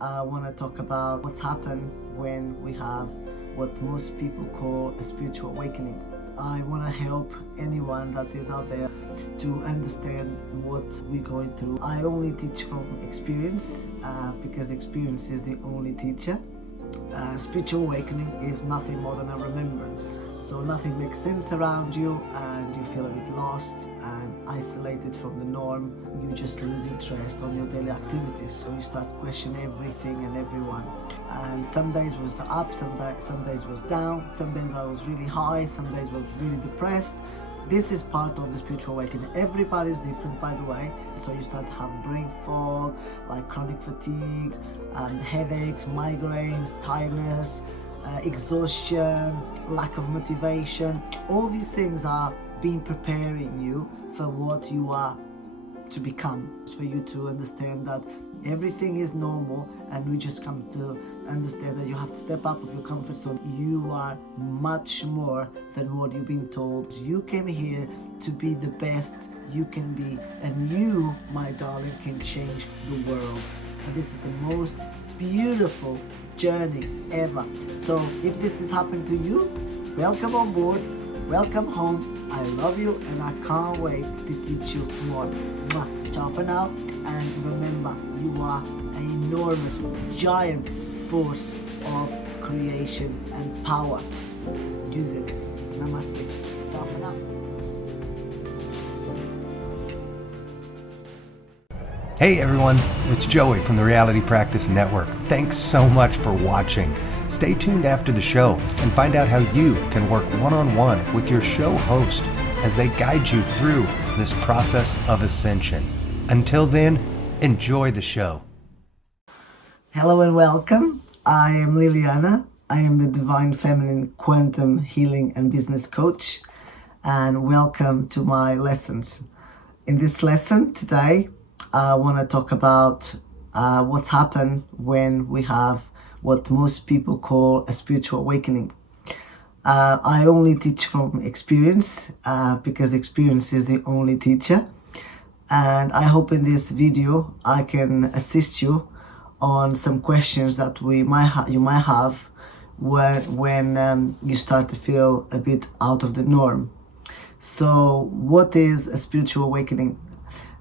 I want to talk about what's happened when we have what most people call a spiritual awakening. I want to help anyone that is out there to understand what we're going through. I only teach from experience because experience is the only teacher. Spiritual awakening is nothing more than a remembrance. So nothing makes sense around you and you feel a bit lost and isolated from the norm. You just lose interest on your daily activities. So you start questioning everything and everyone. And some days was up, some days was down, some days I was really high, some days I was really depressed. This is part of the spiritual awakening. Everybody's different, by the way. So you start to have brain fog, like chronic fatigue, headaches, migraines, tiredness, exhaustion, lack of motivation. All these things are being preparing you for what you are to become. It's for you to understand that everything is normal and we just come to understand that you have to step up of your comfort zone. You are much more than what you've been told. You came here to be the best you can be, and you, my darling, can change the world. And this is the most beautiful journey ever. So if this has happened to you, welcome on board, welcome home. I love you and I can't wait to teach you more. Mwah. Ciao for now, and remember, you are an enormous, giant force of creation and power. Use it. Namaste. Ciao for now. Hey everyone, it's Joey from the Reality Practice Network. Thanks so much for watching. Stay tuned after the show and find out how you can work one-on-one with your show host as they guide you through this process of ascension. Until then, enjoy the show. Hello and welcome. I am Liliana. I am the Divine Feminine Quantum Healing and Business Coach, and welcome to my lessons. In this lesson today, I want to talk about what's happened when we have what most people call a spiritual awakening. I only teach from experience because experience is the only teacher. And I hope in this video I can assist you on some questions that you might have when you start to feel a bit out of the norm. So what is a spiritual awakening?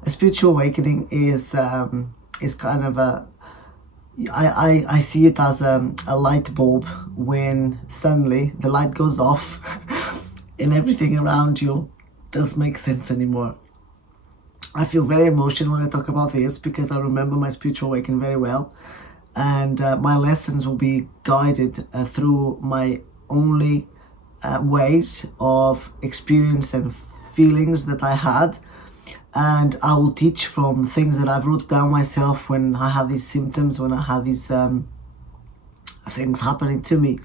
A spiritual awakening is kind of I see it as a light bulb when suddenly the light goes off and everything around you doesn't make sense anymore. I feel very emotional when I talk about this because I remember my spiritual awakening very well, and my lessons will be guided through my only ways of experience and feelings that I had. And I will teach from things that I've wrote down myself when I have these symptoms, when I have these things happening to me.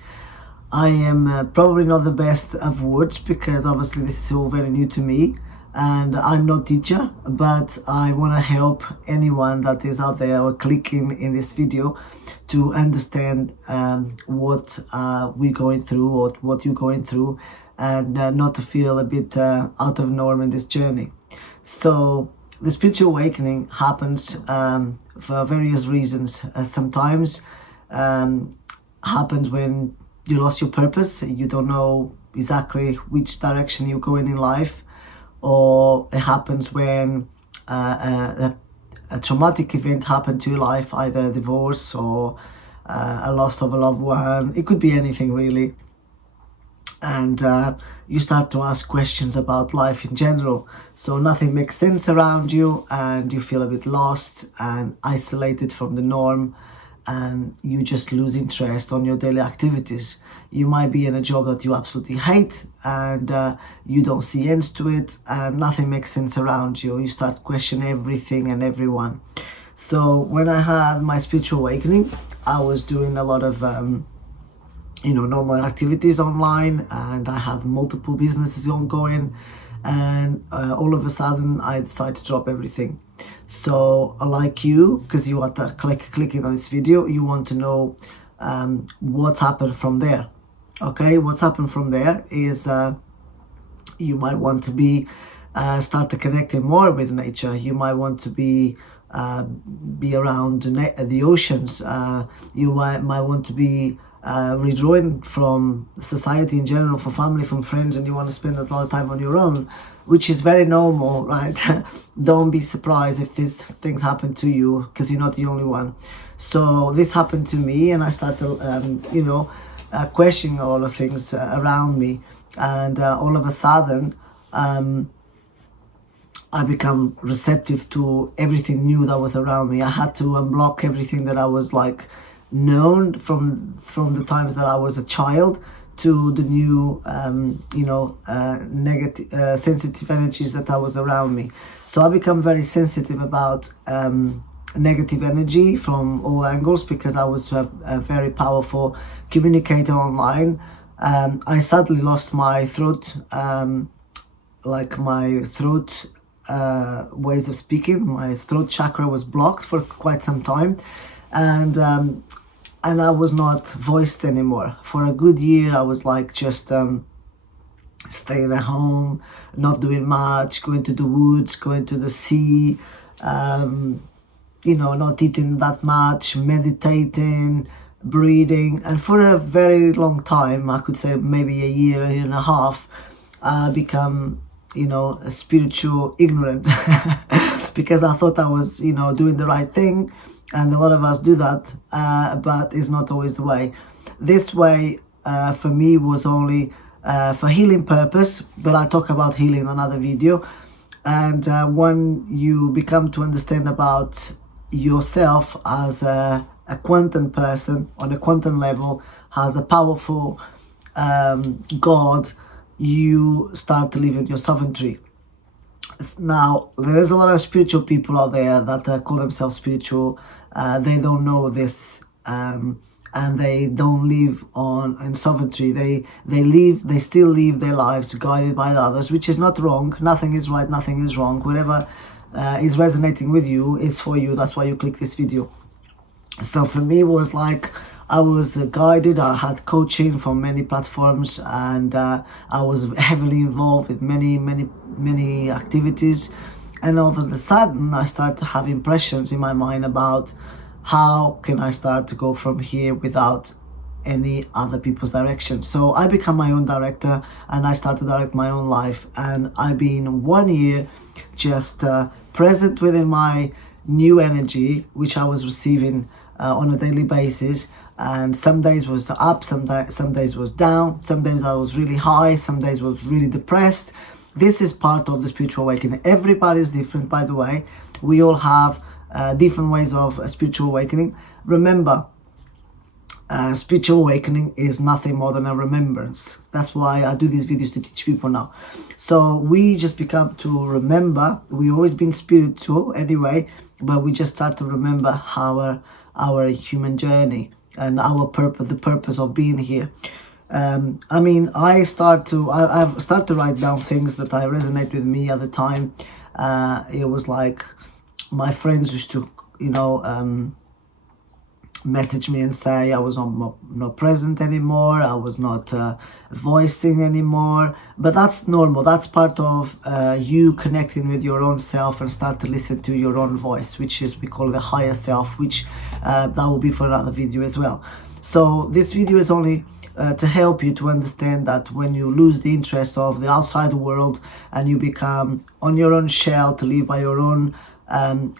I am probably not the best of words because obviously this is all very new to me and I'm not a teacher, but I want to help anyone that is out there or clicking in this video to understand what we're going through or what you're going through, and not to feel a bit out of norm in this journey. So the spiritual awakening happens for various reasons. Sometimes happens when you lost your purpose, you don't know exactly which direction you're going in life, or it happens when a traumatic event happened to your life, either a divorce or a loss of a loved one. It could be anything really. And you start to ask questions about life in general. So nothing makes sense around you and you feel a bit lost and isolated from the norm, and you just lose interest on your daily activities. You might be in a job that you absolutely hate and you don't see ends to it and nothing makes sense around you. You start questioning everything and everyone. So when I had my spiritual awakening, I was doing a lot of normal activities online, and I had multiple businesses ongoing, and all of a sudden I decided to drop everything. So like you, because you are clicking on this video, you want to know what's happened from there. Okay, what's happened from there is you might want to be start to connecting more with nature. You might want to be be around the oceans. You might want to be withdrawn from society in general, from family, from friends, and you want to spend a lot of time on your own, which is very normal, right? Don't be surprised if these things happen to you, because you're not the only one. So this happened to me, and I started, questioning a lot of things around me, and all of a sudden, I become receptive to everything new that was around me. I had to unblock everything that I was like known from the times that I was a child to the new negative sensitive energies that I was around me. So I become very sensitive about negative energy from all angles, because I was a very powerful communicator online. I suddenly lost my throat, ways of speaking. My throat chakra was blocked for quite some time, and I was not voiced anymore. For a good year, I was like just staying at home, not doing much, going to the woods, going to the sea, not eating that much, meditating, breathing. And for a very long time, I could say maybe a year and a half, I become a spiritual ignorant because I thought I was doing the right thing, and a lot of us do that, but it's not always the way. This way for me was only for healing purpose, but I talk about healing in another video. And when you become to understand about yourself as a quantum person on a quantum level, as a powerful God, you start to live in your sovereignty. Now, there's a lot of spiritual people out there that call themselves spiritual. They don't know this, and they don't live in sovereignty. They still live their lives guided by the others, which is not wrong. Nothing is right, nothing is wrong. Whatever is resonating with you is for you. That's why you click this video. So for me, it was like I was guided. I had coaching from many platforms, and I was heavily involved with many activities. And all of a sudden, I started to have impressions in my mind about how can I start to go from here without any other people's direction. So I became my own director, and I started to direct my own life. And I've been 1 year just present within my new energy, which I was receiving on a daily basis. And some days was up, some days was down, some days I was really high, some days was really depressed. This is part of the spiritual awakening. Everybody's different, by the way. We all have different ways of spiritual awakening. Remember, spiritual awakening is nothing more than a remembrance. That's why I do these videos, to teach people now. So we just become to remember. We've always been spiritual anyway, but we just start to remember our human journey and our purpose, the purpose of being here. I've started to write down things that I resonate with me at the time. It was like my friends used to, message me and say I was not present anymore, I was not voicing anymore. But that's normal. That's part of you connecting with your own self and start to listen to your own voice, which is, we call the higher self, which that will be for another video as well. So this video is only to help you to understand that when you lose the interest of the outside world and you become on your own shell, to live by your own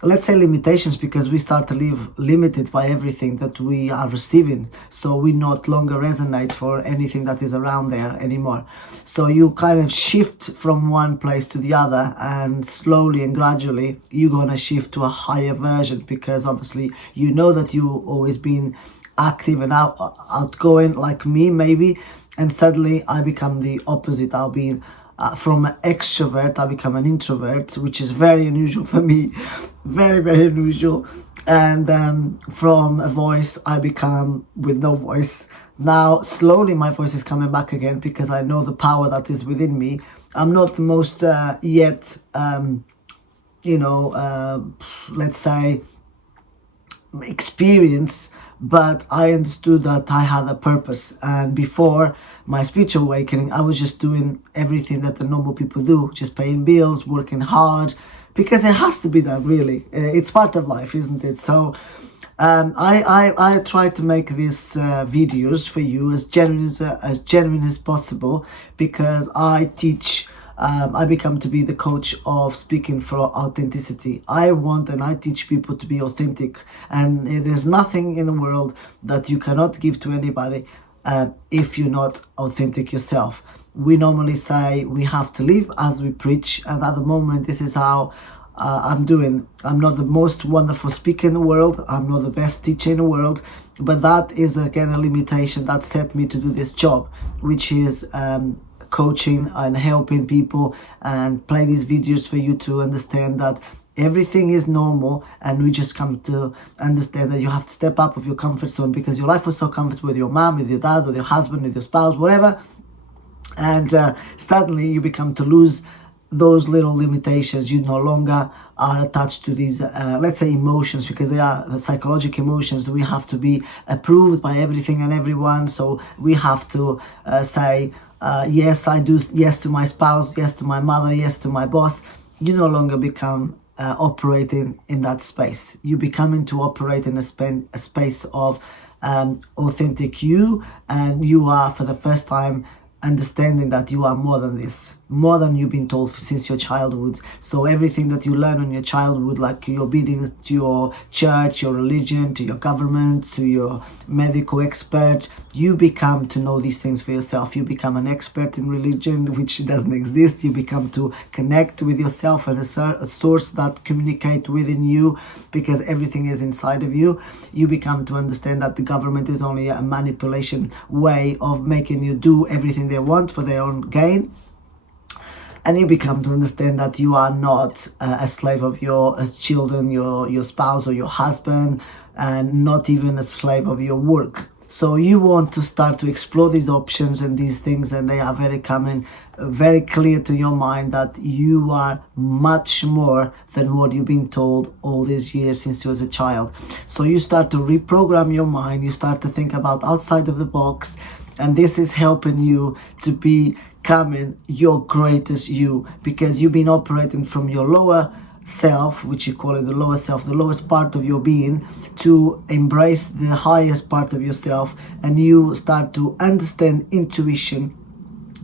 let's say limitations, because we start to live limited by everything that we are receiving, so we not longer resonate for anything that is around there anymore. So you kind of shift from one place to the other, and slowly and gradually you're gonna shift to a higher version, because obviously you know that you've always been active and outgoing like me maybe, and suddenly I become the opposite. I'll be from an extrovert, I become an introvert, which is very unusual for me, very, very unusual. And from a voice, I become with no voice. Now, slowly my voice is coming back again, because I know the power that is within me. I'm not the most yet, let's say, experience, but I understood that I had a purpose. And before my spiritual awakening, I was just doing everything that the normal people do, just paying bills, working hard, because it has to be done, really. It's part of life, isn't it? So I try to make these videos for you as genuine as possible, because I teach. I become to be the coach of speaking for authenticity. I want and I teach people to be authentic, and it is nothing in the world that you cannot give to anybody if you're not authentic yourself. We normally say we have to live as we preach, and at the moment this is how I'm doing. I'm not the most wonderful speaker in the world, I'm not the best teacher in the world, but that is again a limitation that set me to do this job, which is coaching and helping people, and play these videos for you to understand that everything is normal, and we just come to understand that you have to step up of your comfort zone, because your life was so comfortable with your mom, with your dad, with your husband, with your spouse, whatever, and suddenly you become to lose those little limitations. You no longer are attached to these let's say emotions, because they are psychological emotions. We have to be approved by everything and everyone, so we have to say yes, I do, yes to my spouse, yes to my mother, yes to my boss. You no longer become operating in that space. You becoming to operate in a space of authentic you, and you are for the first time understanding that you are more than this, more than you've been told since your childhood. So everything that you learn in your childhood, like your obedience to your church, your religion, to your government, to your medical expert, you become to know these things for yourself. You become an expert in religion, which doesn't exist. You become to connect with yourself and a source that communicate within you, because everything is inside of you. You become to understand that the government is only a manipulation way of making you do everything they want for their own gain. And you become to understand that you are not a slave of your children, your spouse or your husband, and not even a slave of your work. So you want to start to explore these options and these things, and they are very clear to your mind that you are much more than what you've been told all these years since you was a child. So you start to reprogram your mind, you start to think about outside of the box, and this is helping you to becoming your greatest you, because you've been operating from your lower self, which you call it the lower self, the lowest part of your being, to embrace the highest part of yourself, and you start to understand intuition.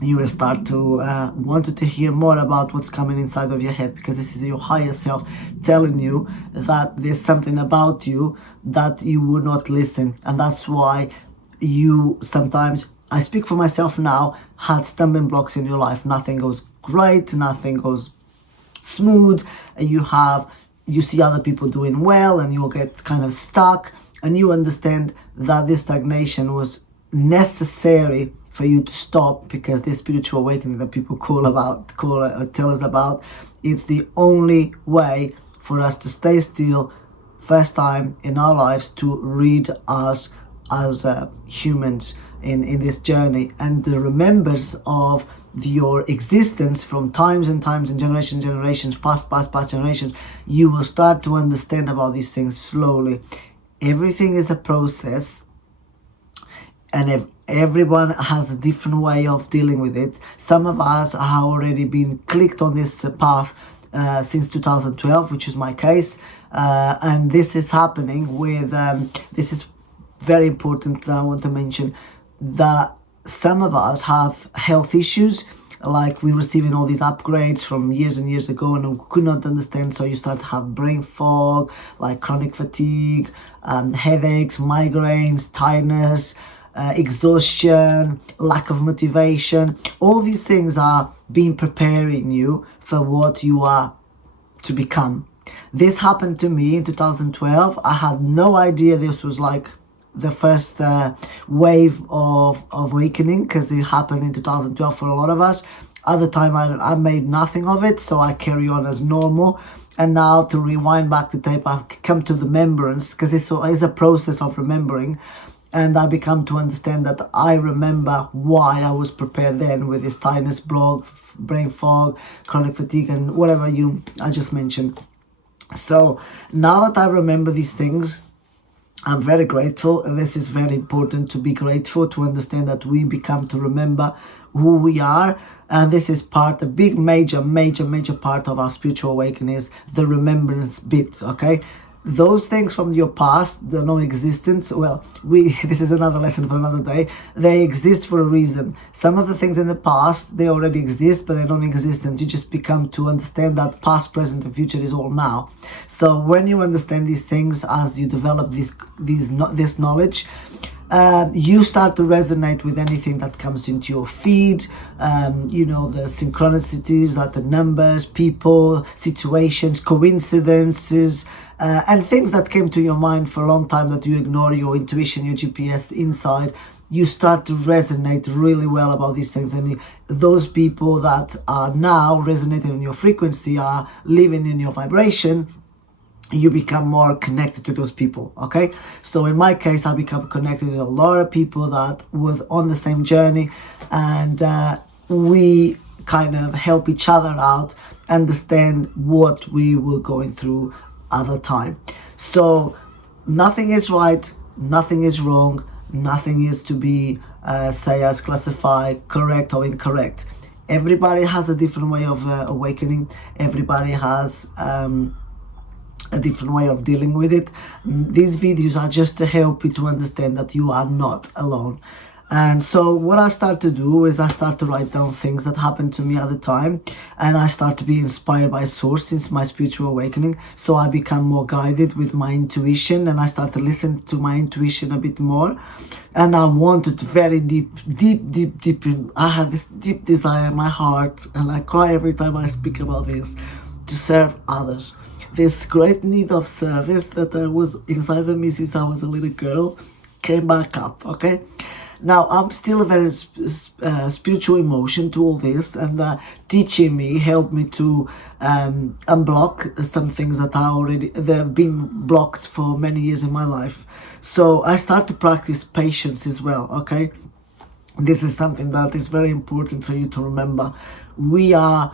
You will start to want to hear more about what's coming inside of your head, because this is your higher self telling you that there's something about you that you would not listen. And that's why you sometimes, I speak for myself now, had stumbling blocks in your life. Nothing goes great, nothing goes smooth, and you see other people doing well, and you get kind of stuck, and you understand that this stagnation was necessary for you to stop, because this spiritual awakening that people tell us about, it's the only way for us to stay still, first time in our lives, to read us as humans in this journey, and the remembers of your existence from times and times and generations, past generations. You will start to understand about these things slowly. Everything is a process, and if everyone has a different way of dealing with it. Some of us have already been clicked on this path since 2012, which is my case, and this is happening with this is very important that I want to mention, that some of us have health issues, like we're receiving all these upgrades from years and years ago, and we could not understand. So you start to have brain fog, like chronic fatigue, headaches, migraines, tiredness, exhaustion, lack of motivation. All these things are being preparing you for what you are to become. This happened to me in 2012. I had no idea this was like the first wave of awakening, because it happened in 2012 for a lot of us. At the time I made nothing of it, so I carry on as normal. And now, to rewind back the tape, I've come to remembrance, because it's a process of remembering, and I become to understand that I remember why I was prepared then with this tiredness, brain fog, chronic fatigue, and whatever I just mentioned. So now that I remember these things, I'm very grateful, and this is very important to be grateful, to understand that we become to remember who we are. And this is part, a big, major part of our spiritual awakening is the remembrance bit, okay? Those things from your past, the non-existence, well, this is another lesson for another day. They exist for a reason. Some of the things in the past, they already exist, but they're non-existent. You just become to understand that past, present, and future is all now. So when you understand these things, as you develop this knowledge, you start to resonate with anything that comes into your feed, the synchronicities, like the numbers, people, situations, coincidences, and things that came to your mind for a long time that you ignore, your intuition, your GPS inside. You start to resonate really well about these things, and those people that are now resonating on your frequency are living in your vibration. You become more connected to those people, okay? So in my case, I become connected with a lot of people that was on the same journey, and we kind of help each other out, understand what we were going through at the time. So nothing is right, nothing is wrong, nothing is to be classified correct or incorrect. Everybody has a different way of awakening. Everybody has a different way of dealing with it. These videos are just to help you to understand that you are not alone. And so what I start to do is I start to write down things that happened to me at the time, and I start to be inspired by source since my spiritual awakening. So I become more guided with my intuition, and I start to listen to my intuition a bit more. And I wanted very deep, I had this deep desire in my heart, and I cry every time I speak about this, to serve others. This great need of service that was inside of me since I was a little girl came back up, okay? Now, I'm still a very spiritual emotion to all this, and teaching me helped me to unblock some things that they've been blocked for many years in my life. So I start to practice patience as well, okay? This is something that is very important for you to remember. We are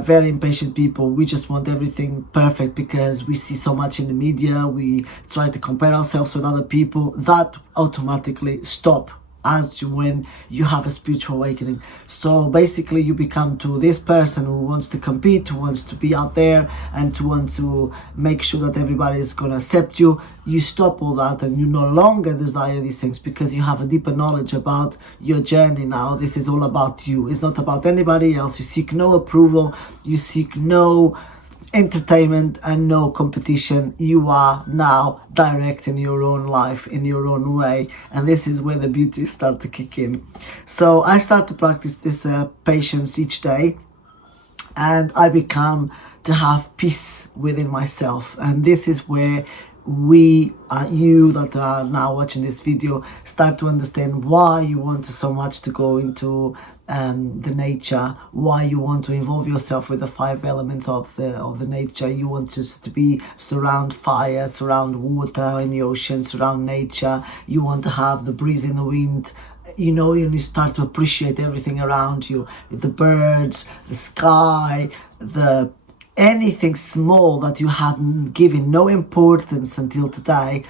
very impatient people. We just want everything perfect because we see so much in the media. We try to compare ourselves with other people. That automatically stop as to when you have a spiritual awakening. So basically you become to this person who wants to compete, who wants to be out there, and to want to make sure that everybody is going to accept you. You stop all that, and you no longer desire these things because you have a deeper knowledge about your journey now. This is all about you. It's not about anybody else. You seek no approval. You seek no entertainment and no competition. You are now directing your own life in your own way, and this is where the beauty starts to kick in. So I start to practice this patience each day, and I become to have peace within myself. And this is where you that are now watching this video start to understand why you want so much to go into the nature, why you want to involve yourself with the 5 elements of the nature. You want to be surround fire, surround water in the ocean, surround nature. You want to have the breeze in the wind, and you start to appreciate everything around you, the birds, the sky, anything small that you hadn't given no importance until today.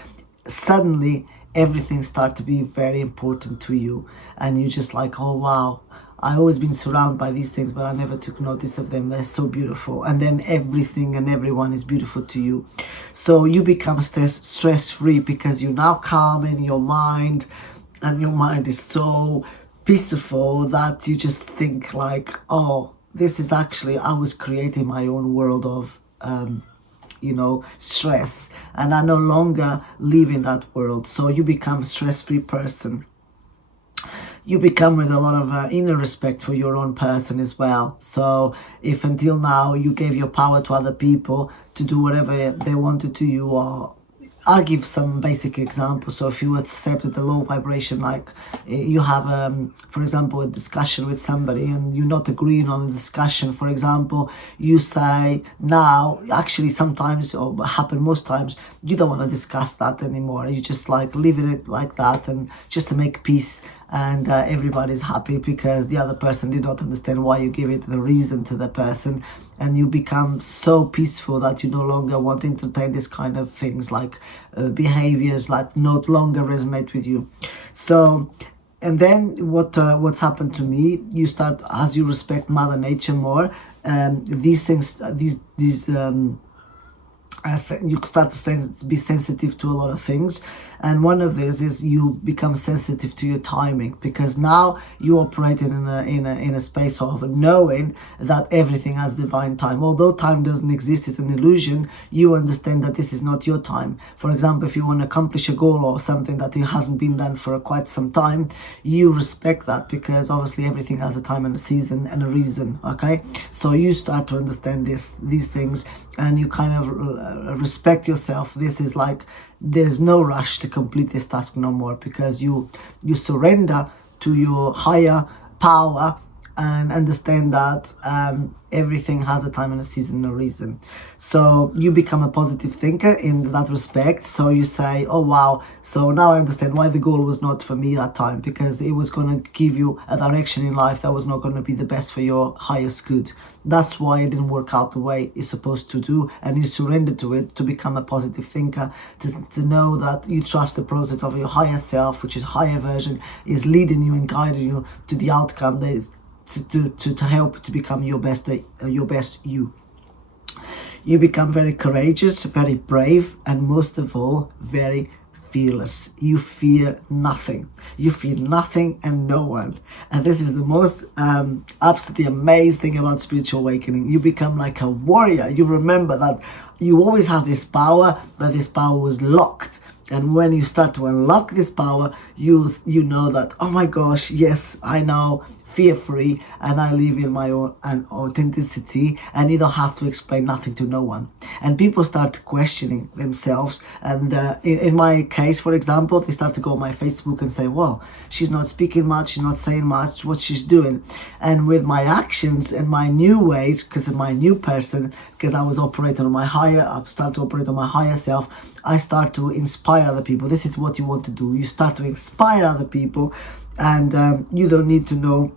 Suddenly everything starts to be very important to you, and you're just like, oh wow, I've always been surrounded by these things, but I never took notice of them. They're so beautiful. And then everything and everyone is beautiful to you. So you become stress-free because you're now calm in your mind, and your mind is so peaceful that you just think like, oh, this is actually, I was creating my own world of stress, and I no longer live in that world. So you become a stress-free person. You become with a lot of inner respect for your own person as well. So if until now you gave your power to other people to do whatever they wanted to you, or I'll give some basic examples. So if you accepted a low vibration, like you have, for example, a discussion with somebody and you're not agreeing on the discussion, for example, you say now, actually sometimes, or happen most times, you don't want to discuss that anymore. You just like leave it like that, and just to make peace and everybody's happy because the other person did not understand why you give it the reason to the person, and you become so peaceful that you no longer want to entertain this kind of things, like behaviors that no longer resonate with you. So, and then what's happened to me, you start, as you respect Mother Nature more, these things, you start to be sensitive to a lot of things, and one of these is you become sensitive to your timing, because now you operate in a space of knowing that everything has divine time. Although time doesn't exist, it's an illusion, you understand that this is not your time. For example, if you want to accomplish a goal or something that it hasn't been done for quite some time, you respect that, because obviously everything has a time and a season and a reason. Okay, so you start to understand these things, and you kind of respect yourself. This is like, there's no rush to complete this task no more, because you surrender to your higher power and understand that everything has a time and a season and a reason. So you become a positive thinker in that respect. So you say, oh wow, so now I understand why the goal was not for me that time, because it was going to give you a direction in life that was not going to be the best for your highest good. That's why it didn't work out the way it's supposed to do, and you surrender to it to become a positive thinker, to know that you trust the process of your higher self, which is higher version, is leading you and guiding you to the outcome that is to help to become your best you. You become very courageous, very brave, and most of all, very fearless. You fear nothing. You fear nothing and no one. And this is the most absolutely amazing thing about spiritual awakening. You become like a warrior. You remember that you always have this power, but this power was locked. And when you start to unlock this power, you know that, oh my gosh, yes, I now fear-free and I live in my own authenticity, and you don't have to explain nothing to no one. And people start questioning themselves. And in my case, for example, they start to go on my Facebook and say, well, she's not speaking much, she's not saying much, what she's doing. And with my actions and my new ways, because of my new person, because I was operating on my I start to operate on my higher self, I start to inspire other people. This is what you want to do. You start to inspire other people, and you don't need to know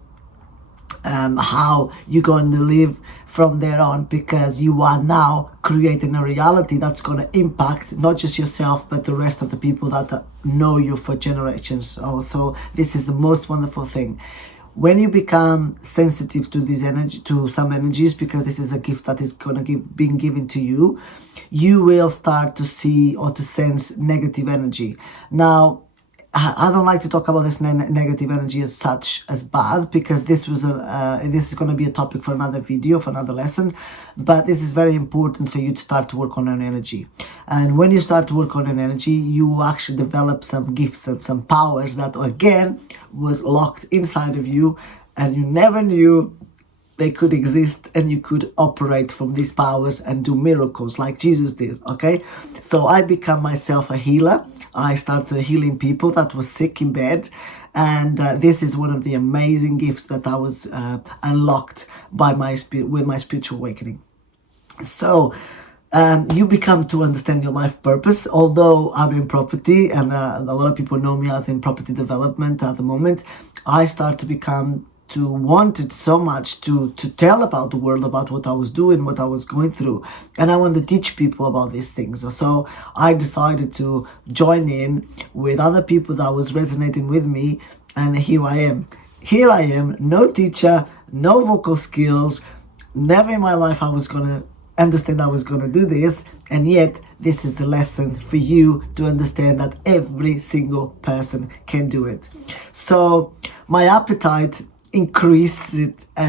how you're going to live from there on, because you are now creating a reality that's going to impact not just yourself but the rest of the people that know you for generations. So this is the most wonderful thing. When you become sensitive to this energy, to some energies, because this is a gift that is going to being given to you, you will start to see or to sense negative energy. Now, I don't like to talk about this negative energy as such as bad, because this is going to be a topic for another video, for another lesson. But this is very important for you to start to work on an energy. And when you start to work on an energy, you actually develop some gifts and some powers that, again, was locked inside of you, and you never knew they could exist, and you could operate from these powers and do miracles like Jesus did. Okay, so I become myself a healer. I started healing people that were sick in bed, and this is one of the amazing gifts that I was unlocked by with my spiritual awakening. So you become to understand your life purpose. Although I'm in property, and a lot of people know me as in property development at the moment, I start to become to wanted so much to tell about the world, about what I was doing, what I was going through, and I want to teach people about these things. So I decided to join in with other people that was resonating with me, and here I am, no teacher, no vocal skills. Never in my life I was gonna understand I was gonna do this, and yet this is the lesson for you to understand that every single person can do it. So my appetite increased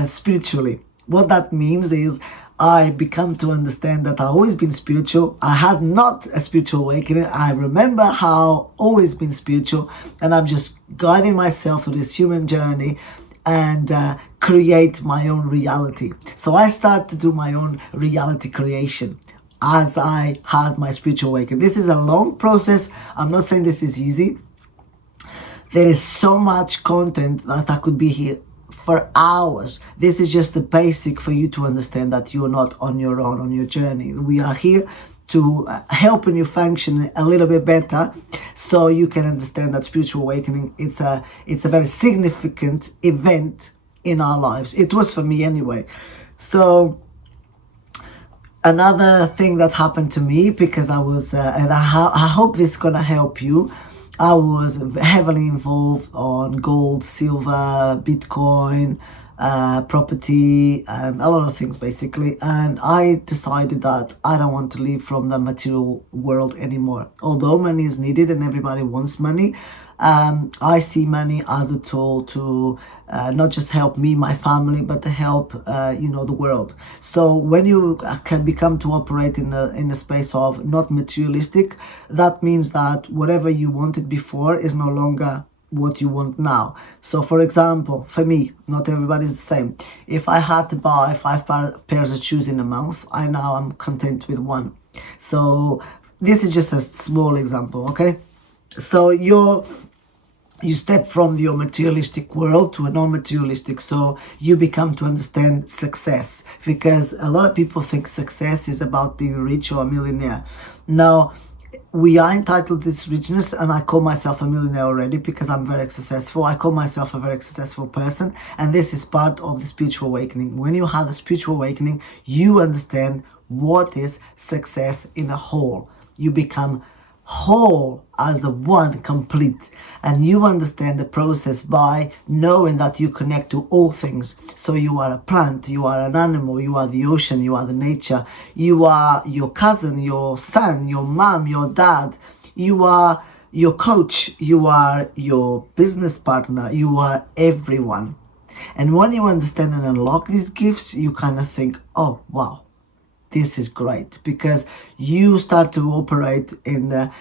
spiritually. What that means is I become to understand that I've always been spiritual. I had not a spiritual awakening. I remember how always been spiritual, and I'm just guiding myself through this human journey and create my own reality. So I start to do my own reality creation as I had my spiritual awakening. This is a long process. I'm not saying this is easy. There is so much content that I could be here for hours. This is just the basic for you to understand that you're not on your own on your journey. We are here to helping you function a little bit better, so you can understand that spiritual awakening, it's a very significant event in our lives. It was for me anyway. So another thing that happened to me, because I was, and I hope this is gonna help you, I was heavily involved on gold, silver, Bitcoin, property, and a lot of things basically. And I decided that I don't want to live from the material world anymore. Although money is needed and everybody wants money, I see money as a tool to not just help me, my family, but to help the world. So when you can become to operate in a space of not materialistic, that means that whatever you wanted before is no longer what you want now. So for example, for me, not everybody's the same. If I had to buy 5 pairs of shoes in a month, I'm content with one. So this is just a small example, okay? So you step from your materialistic world to a non-materialistic, so you become to understand success, because a lot of people think success is about being rich or a millionaire. Now, we are entitled to this richness, and I call myself a millionaire already because I'm very successful. I call myself a very successful person, and this is part of the spiritual awakening. When you have a spiritual awakening, you understand what is success in a whole. You become whole as a one complete, and you understand the process by knowing that you connect to all things. So you are a plant, you are an animal, you are the ocean, you are the nature, you are your cousin, your son, your mom, your dad, you are your coach, you are your business partner, you are everyone. And when you understand and unlock these gifts, you kind of think, oh wow, this is great, because you start to operate in the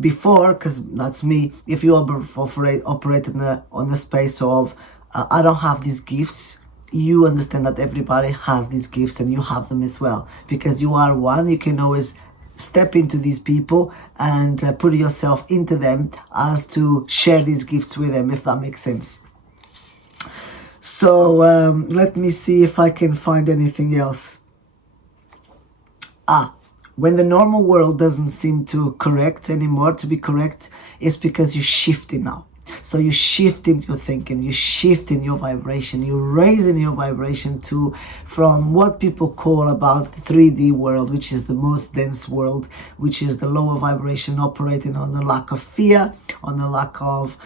before, because that's me. If you operate on the space of I don't have these gifts, you understand that everybody has these gifts and you have them as well, because you are one. You can always step into these people and put yourself into them as to share these gifts with them, if that makes sense. So let me see if I can find anything else. When the normal world doesn't seem to be correct, it's because you're shifting now. So you shift in your thinking, you shift in your vibration, you're raising your vibration from what people call about the 3D world, which is the most dense world, which is the lower vibration, operating on the lack of fear, on the lack of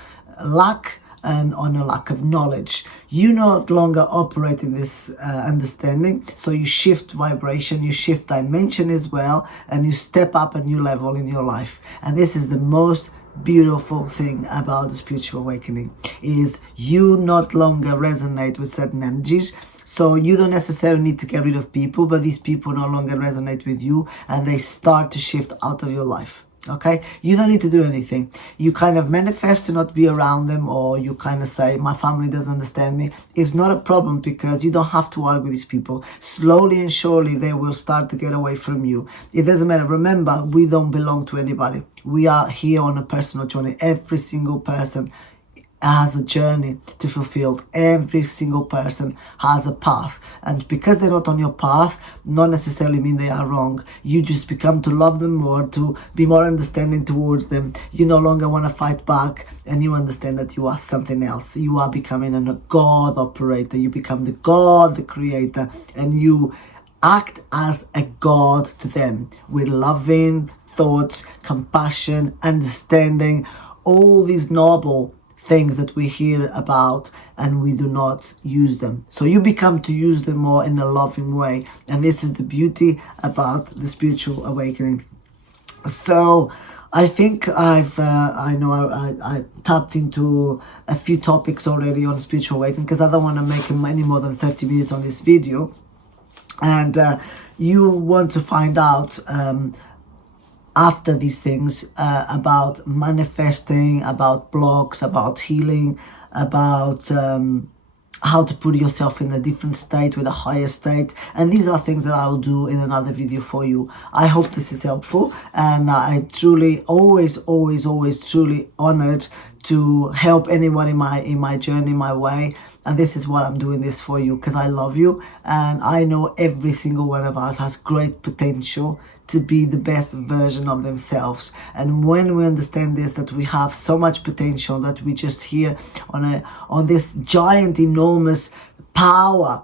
lack, and on a lack of knowledge. You no longer operate in this understanding, so you shift vibration, you shift dimension as well, and you step up a new level in your life. And this is the most beautiful thing about the spiritual awakening, is you not longer resonate with certain energies. So you don't necessarily need to get rid of people, but these people no longer resonate with you, and they start to shift out of your life. Okay, you don't need to do anything. You kind of manifest to not be around them, or you kind of say, my family doesn't understand me. It's not a problem, because you don't have to argue with these people. Slowly and surely they will start to get away from you. It doesn't matter. Remember, we don't belong to anybody. We are here on a personal journey. Every single person has a journey to fulfill. Every single person has a path, and because they're not on your path, not necessarily mean they are wrong. You just become to love them more, to be more understanding towards them. You no longer want to fight back, and you understand that you are something else. You are becoming a God operator. You become the God, the creator, and you act as a God to them with loving thoughts, compassion, understanding, all these noble things that we hear about, and we do not use them. So you become to use them more in a loving way, and this is the beauty about the spiritual awakening. So I think I tapped into a few topics already on spiritual awakening, because I don't want to make any more than 30 minutes on this video. And you want to find out after these things about manifesting, about blocks, about healing, about how to put yourself in a different state, with a higher state. And these are things that I will do in another video for you. I hope this is helpful, and I truly always truly honored to help anyone in my journey, my way. And this is what I'm doing this for you, because I love you, and I know every single one of us has great potential to be the best version of themselves. And when we understand this, that we have so much potential, that we just here on this giant, enormous power,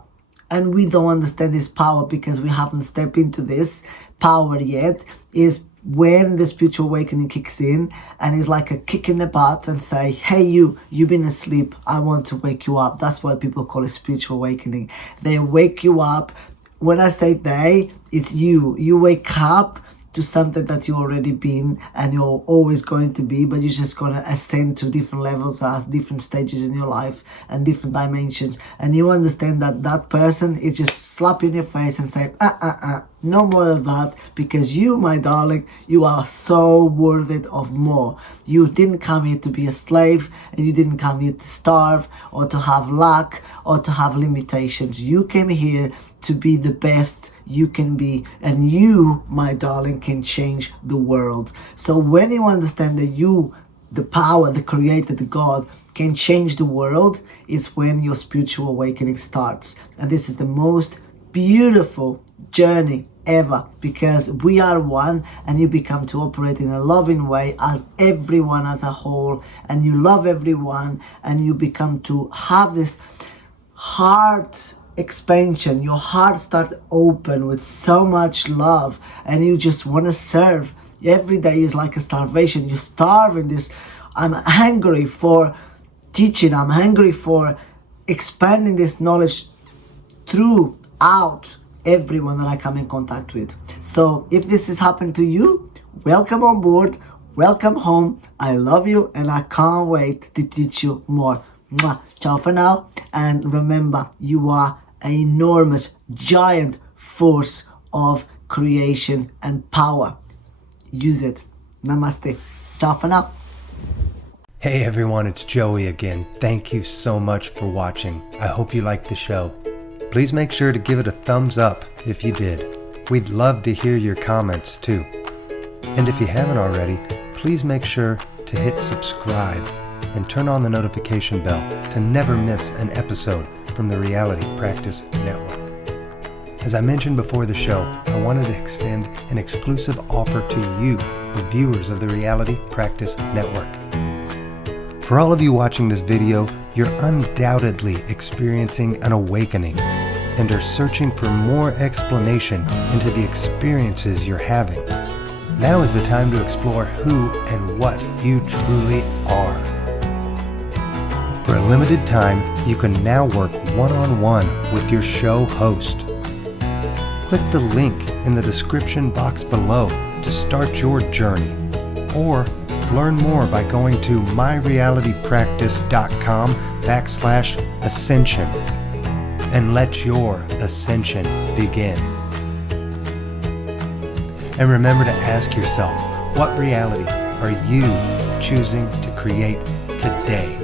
and we don't understand this power because we haven't stepped into this power yet, is when the spiritual awakening kicks in, and it's like a kick in the butt and say, hey, you've been asleep, I want to wake you up. That's why people call it spiritual awakening. They wake you up. When I say they, it's you wake up to something that you already been and you're always going to be, but you're just gonna ascend to different levels at different stages in your life and different dimensions. And you understand that that person is just slap you in your face and say, no more of that, because you, my darling, you are so worthy of more. You didn't come here to be a slave, and you didn't come here to starve or to have lack or to have limitations. You came here to be the best you can be, and you, my darling, can change the world. So when you understand that you, the power, the creator, the God, can change the world, is when your spiritual awakening starts. And this is the most beautiful journey ever, because we are one, and you become to operate in a loving way as everyone as a whole, and you love everyone, and you become to have this heart expansion. Your heart starts open with so much love, and you just want to serve. Every day is like a starvation. You starve in this. I'm hungry for teaching. I'm hungry for expanding this knowledge throughout everyone that I come in contact with. So if this has happened to you, welcome on board, welcome home. I love you, and I can't wait to teach you more. Mwah. Ciao for now, and remember, you are an enormous, giant force of creation and power. Use it. Namaste. Ciao for now. Hey everyone, it's Joey again. Thank you so much for watching. I hope you liked the show. Please make sure to give it a thumbs up if you did. We'd love to hear your comments too. And if you haven't already, please make sure to hit subscribe and turn on the notification bell to never miss an episode from the Reality Practice Network. As I mentioned before the show, I wanted to extend an exclusive offer to you, the viewers of the Reality Practice Network. For all of you watching this video, you're undoubtedly experiencing an awakening and are searching for more explanation into the experiences you're having. Now is the time to explore who and what you truly are. For a limited time, you can now work one-on-one with your show host. Click the link in the description box below to start your journey, or learn more by going to myrealitypractice.com/ascension and let your ascension begin. And remember to ask yourself, what reality are you choosing to create today?